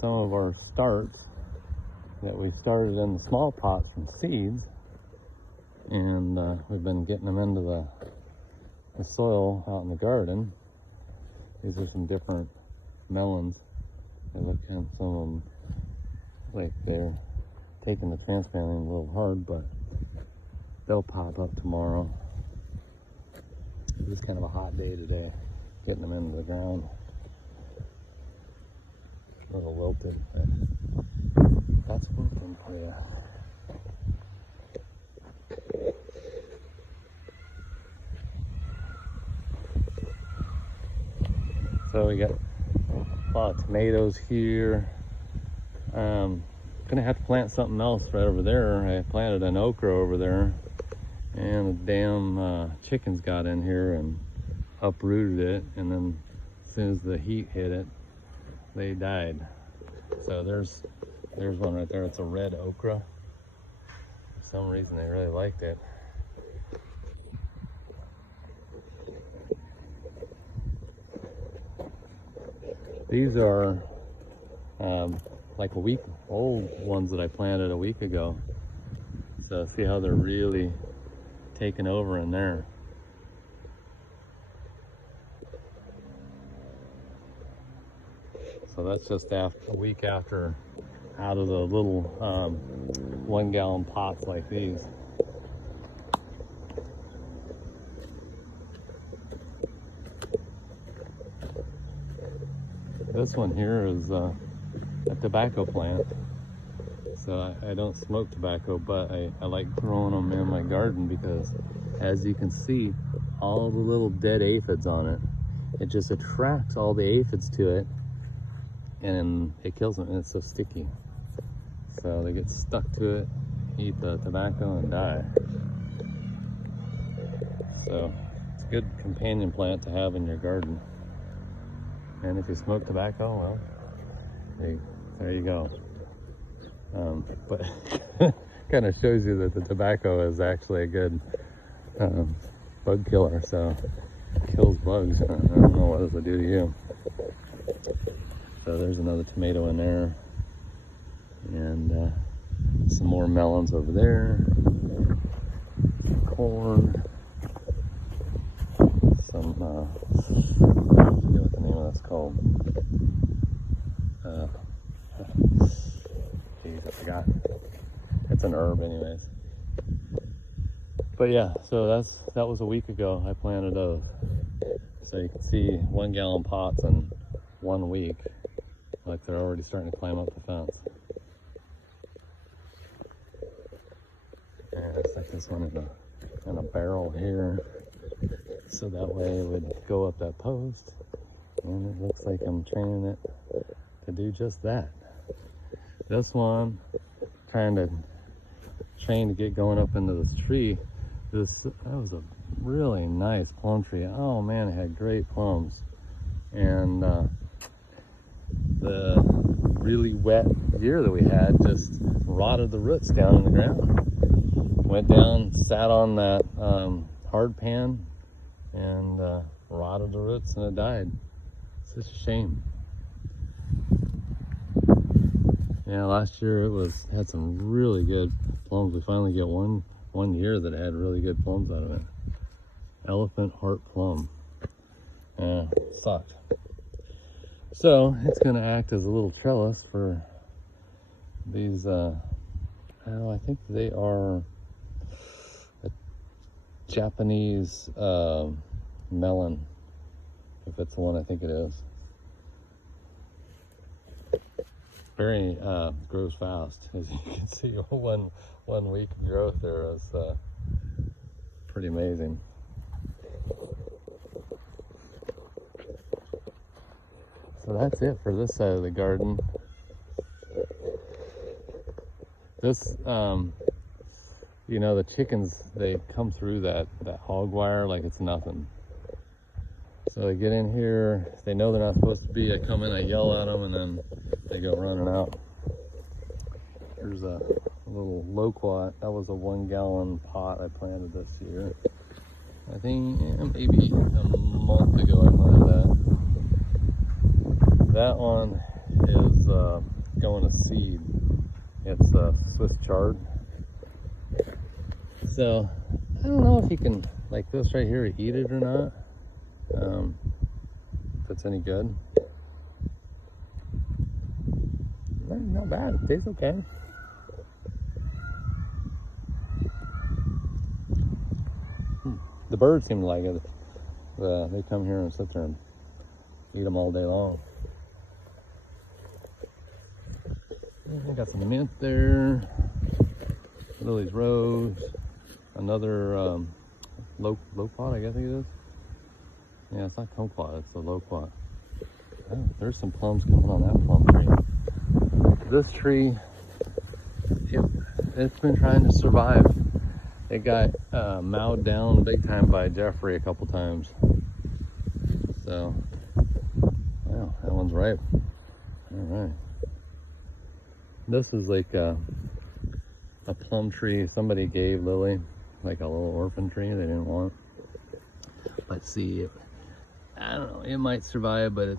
some of our starts that we started in the small pots from seeds, and we've been getting them into the soil out in the garden. These are some different melons. They look kind of, some of them like they're taking the transplanting a little hard, but they'll pop up tomorrow. It was kind of a hot day today, getting them into the ground. A little wilted, but that's working for you. So we got a lot of tomatoes here. Gonna have to plant something else right over there. I planted an okra over there, and the damn chickens got in here and uprooted it, and then as soon as the heat hit it, they died. So there's one right there. It's a red okra. For some reason they really liked it. These are like a week old ones that I planted a week ago. So see how they're really taking over in there. So that's just a week after, out of the little 1 gallon pots like these. This one here is a tobacco plant. So I don't smoke tobacco, but I like growing them in my garden because, as you can see, all the little dead aphids on it, it just attracts all the aphids to it, and it kills them, and it's so sticky. So they get stuck to it, eat the tobacco, and die. So it's a good companion plant to have in your garden. And if you smoke tobacco, well, there you go. But kind of shows you that the tobacco is actually a good bug killer. So it kills bugs. I don't know what does it do to you. So there's another tomato in there, and some more melons over there. Corn. Some I forget what the name of that's called. Geez, I forgot. It's an herb anyways. But yeah, so that was a week ago I planted those. So you can see 1 gallon pots in 1 week. Like they're already starting to climb up the fence. And I stick this one in a barrel here, so that way it would go up that post, and it looks like I'm training it to do just that. This one, trying to train to get going up into this tree. That was a really nice plum tree. Oh man, it had great plums. And the really wet year that we had just rotted the roots down in the ground. Went down, sat on that hard pan, and rotted the roots, and it died. It's such a shame. Yeah, last year had some really good plums. We finally get one year that had really good plums out of it. Elephant heart plum. Yeah, sucked. So it's gonna act as a little trellis for these, I think they are a Japanese melon, if it's the one I think it is. Very grows fast, as you can see. One week growth there is pretty amazing. So that's it for this side of the garden. This, the chickens, they come through that hog wire like it's nothing. So they get in here, they know they're not supposed to be. I come in, I yell at them, and then they go running out. Here's a little loquat. That was a 1 gallon pot I planted this year. I think maybe a month ago I planted that. That one is going to seed. It's Swiss chard. So I don't know if you can, like this right here, eat it or not. If it's any good. Not bad. It tastes okay. The birds seem to like it. They come here and sit there and eat them all day long. I got some mint there. Lily's rose. Another loquat, I guess it is. Yeah, it's not kumquat, it's the loquat. Oh, there's some plums coming on that plum tree. This tree, it's been trying to survive. It got mowed down big time by Jeffrey a couple times. So, wow, that one's ripe. All right. This is like a plum tree somebody gave Lily, like a little orphan tree they didn't want. Let's see, I don't know, it might survive, but it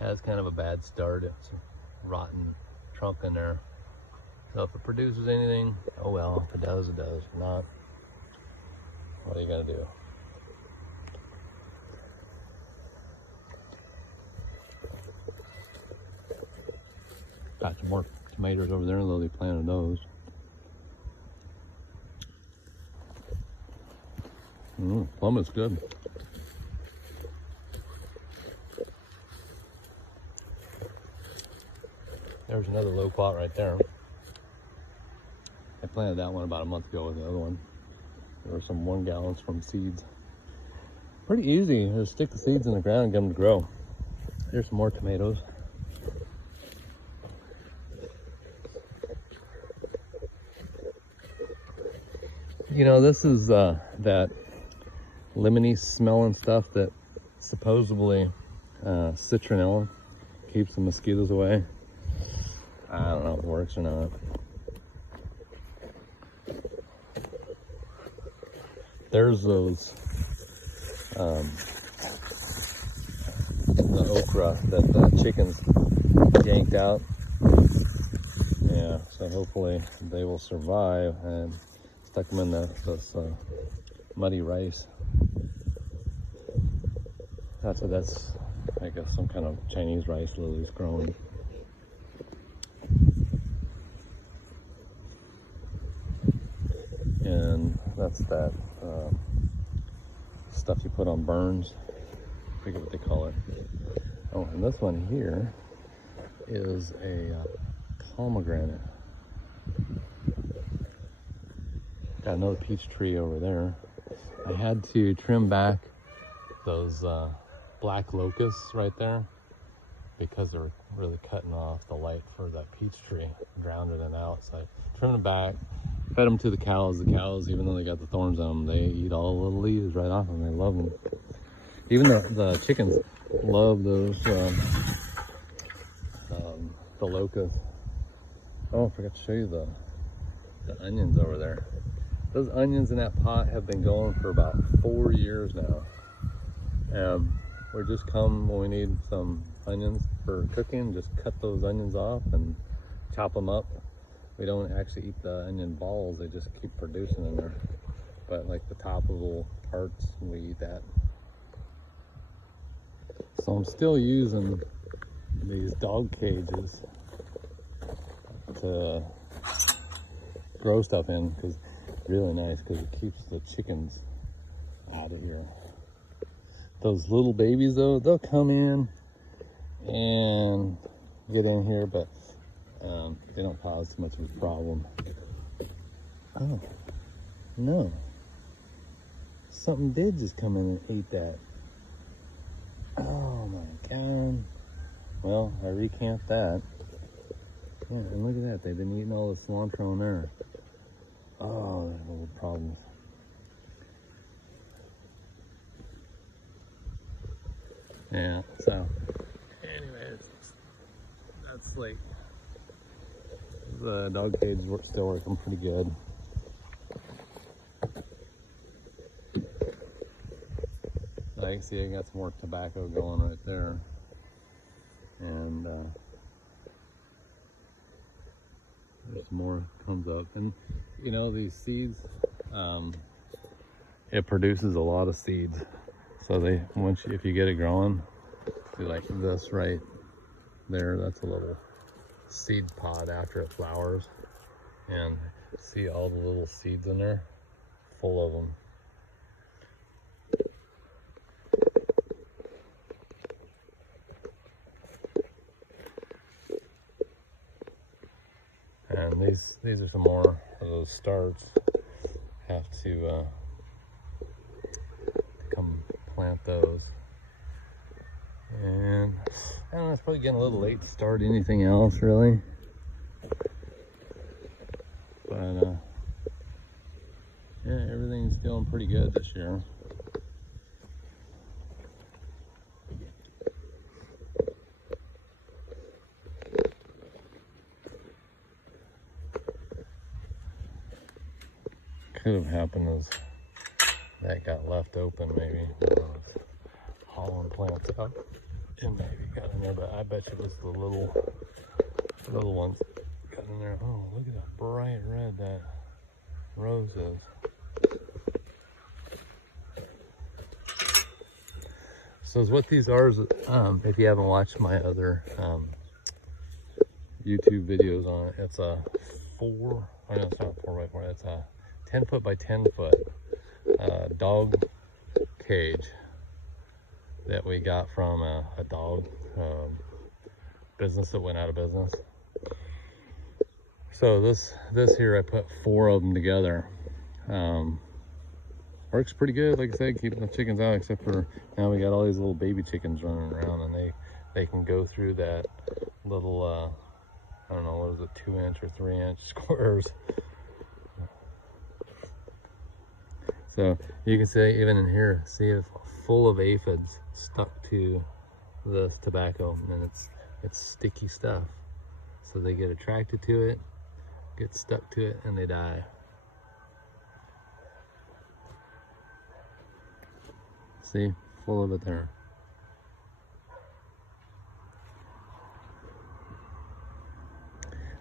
has kind of a bad start. It's a rotten trunk in there. So if it produces anything, oh well. If it does, it does. If not, what are you gonna do? Got some more tomatoes over there, Lily planted those. Plum is good. There's another loquat right there. I planted that one about a month ago with the other one. There were some 1 gallons from seeds. Pretty easy. Just stick the seeds in the ground and get them to grow. Here's some more tomatoes. You know, this is that lemony smelling stuff that supposedly citronella keeps the mosquitoes away. I don't know if it works or not. There's those the okra that the chickens yanked out. Yeah, so hopefully they will survive. And stuck them in this muddy rice. That's I guess some kind of Chinese rice Lily's growing. And that's that stuff you put on burns. I forget what they call it. Oh, and this one here is a pomegranate. Got another peach tree over there. I had to trim back those black locusts right there because they're really cutting off the light for that peach tree, drowned it out. So I trimmed them back, fed them to the cows. The cows, even though they got the thorns on them, they eat all the little leaves right off them. They love them. Even the chickens love those, the locusts. Oh, I forgot to show you the onions over there. Those onions in that pot have been going for about 4 years now. We're just come when we need some onions for cooking, just cut those onions off and chop them up. We don't actually eat the onion balls, they just keep producing in there. But like the top of the little parts, we eat that. So I'm still using these dog cages to grow stuff in, because it's really nice because it keeps the chickens out of here. Those little babies though, they'll come in and get in here, but they don't cause much of a problem. Oh, no. Something did just come in and eat that. Oh my God. Well, I recant that. Yeah, and look at that, they've been eating all the cilantro in there. Oh, they have little problems. Yeah, so anyways, that's like the dog cage is still working pretty good. I can see I got some more tobacco going right there, and there's more comes up. And you know, these seeds, it produces a lot of seeds. So if you get it growing, see like this right there, that's a little seed pod after it flowers. And see all the little seeds in there, full of them. And these are some more of those starts. Have to come plant those. And I don't know, it's probably getting a little late to start anything else really. But yeah, everything's feeling pretty good this year. Could have happened is that got left open maybe. Holland plants up and maybe got in there, but I bet you it was the little ones got in there. Oh, look at how bright red that rose is. So is what these are, if you haven't watched my other YouTube videos on it, it's a it's not 4x4, it's a 10 foot by 10 foot dog cage that we got from a dog business that went out of business. So this here, I put 4 of them together. Works pretty good, like I said, keeping the chickens out, except for now we got all these little baby chickens running around, and they can go through that little I don't know, what is it, 2-inch or 3-inch squares. So you can see even in here, see it's full of aphids stuck to the tobacco, and it's sticky stuff. So they get attracted to it, get stuck to it, and they die. See, full of it there.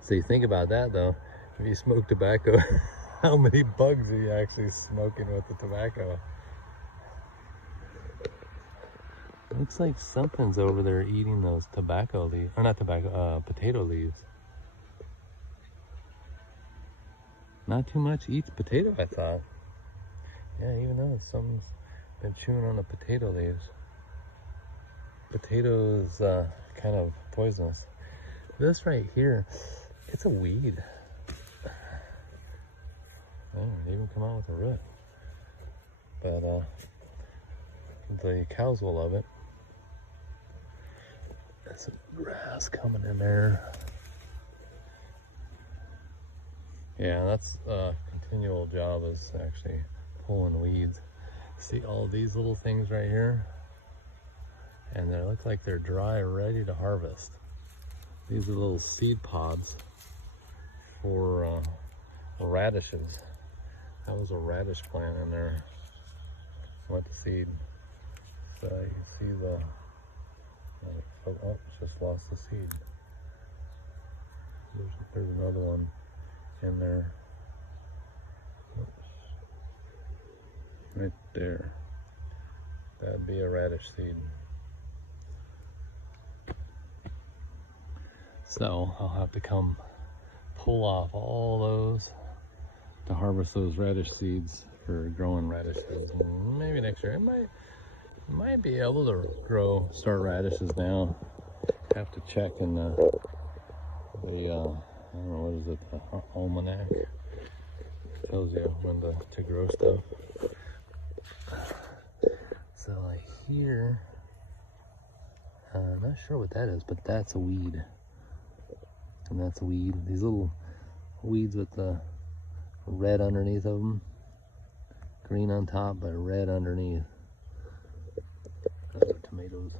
So you think about that though, if you smoke tobacco, how many bugs are you actually smoking with the tobacco? Looks like something's over there eating those tobacco leaves, or not tobacco, potato leaves. Not too much eats potato, I thought. Yeah, even though something's been chewing on the potato leaves. Potato is kind of poisonous. This right here, it's a weed. Oh, it even come out with a root. But the cows will love it. There's some grass coming in there. Yeah, that's a continual job, is actually pulling weeds. See all these little things right here? And they look like they're dry, ready to harvest. These are little seed pods for radishes. That was a radish plant in there. Went to seed. So you can see the, oh, just lost the seed. There's another one in there. Oops. Right there. That'd be a radish seed. So I'll have to come pull off all those to harvest those radish seeds for growing radishes. And maybe next year I might be able to start radishes now. Have to check in the I don't know, what is it, the almanac. Tells you when to grow stuff. So like here, I'm not sure what that is, but that's a weed. And that's a weed. These little weeds with the red underneath of them. Green on top, but red underneath. Those are tomatoes.